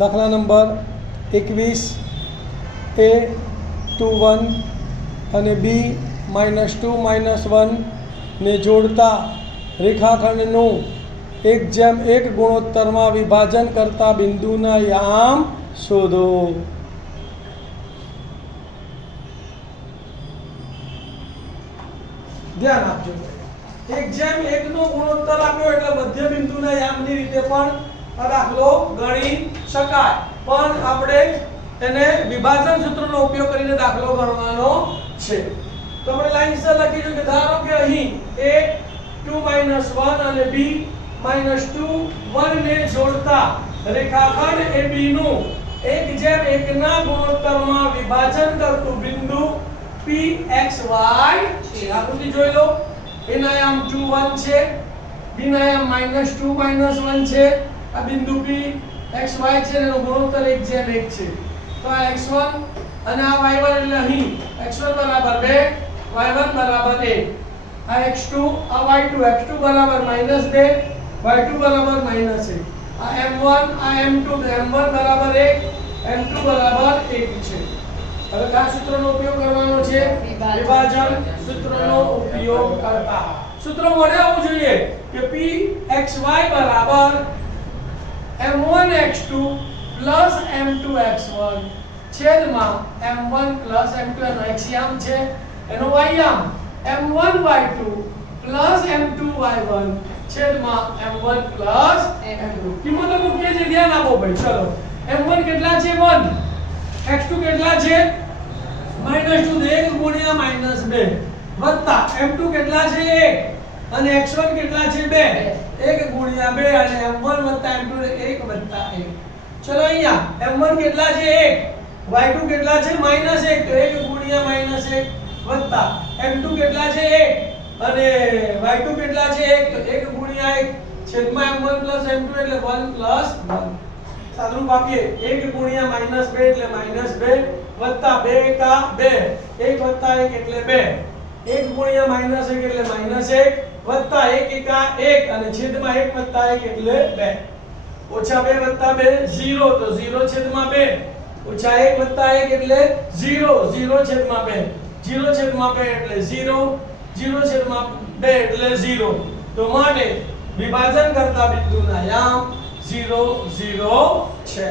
દાખલા number 21 a 2 1 અને b -2 -1 ને જોડતા રેખાખંડનું 1:1 ગુણોત્તરમાં વિભાજન કરતા બિંદુના યામ શોધો. ધ્યાન આપજો. 1:1 નો ગુણોત્તર આપ્યો એટલે મધ્ય બિંદુના યામની રીતે પણ આ દાખલો ગણી શકાય, પણ આપણે તેને વિભાજન સૂત્રનો ઉપયોગ કરીને દાખલો ગણવાનો છે. તો આપણે લાઈનસર લખીશું કે ધારો કે અહીં a 2 -1 અને b -2 1 ને જોડતા રેખાખંડ AB નું 1:1 ના ગુણોત્તરમાં વિભાજન કરતું બિંદુ PXY છે. આકૃતિ જોઈ લો. a ના યામ 2 1 છે, b ના યામ -2 -1 છે. આ બિંદુ PXY છે એનો ગુણોત્તર 1:1 છે. તો આ x1 અને આ y1 એટલે અહીં x1 બરાબર 2, y1 બરાબર 1. આ x2 આ y2, x2 બરાબર -2, y2 બરાબર -1. આ m1 આ m2, તો m1 બરાબર 1, m2 બરાબર 1 છે. હવે કયા સૂત્રનો ઉપયોગ કરવાનો છે? વિભાજન સૂત્રનો ઉપયોગ કરતા. સૂત્ર મોઢે આવવું જોઈએ કે pxy બરાબર m1x2 m2x1 છેદમાં m1 m2 એનો x યામ છે, એનો y યામ m1y2 m2y1 છેદમાં m1 m2. કિંમતો મૂકીએ છીએ, ધ્યાન આપો ભાઈ. ચલો, m1 કેટલા છે? 1. x2 કેટલા છે? -2, તો 1 ગુણ્યા -2 વત્તા m2 કેટલા છે? 1 અને x1 કેટલા છે? 2. 1 ગુણ્યા 2 અને m1 વત્તા m2 ને 1 વત્તા 1. ચલો અહીંયા m1 કેટલા છે? 1. y2 કેટલા છે? -1, તો 1 ગુણ્યા -1 વત્તા m2 કેટલા છે? 1 અને y2 કેટલા છે? 1, તો 1 ગુણ્યા 1 છેદમાં m1 m2 એટલે 1 1. સાદુરૂપ આપીએ 1 ગુણ્યા -2 એટલે -2 વત્તા 2 એકા 2, 1 વત્તા 1 એટલે 2, 1 ગુણ્યા -1 એટલે -1 વત્તા 1 એકા 1 અને છેદમાં 1 વત્તા 1 એટલે 2. ઓછા 2 વત્તા 2 0, તો 0 છેદમાં 2 ઓછા 1 વત્તા 1 એટલે 0, 0 છેદમાં 2, 0 છેદમાં 2 એટલે 0, 0 છેદમાં 2 એટલે 0. તો માટે વિભાજન કરતા બિંદુના યામ 0 0 છે.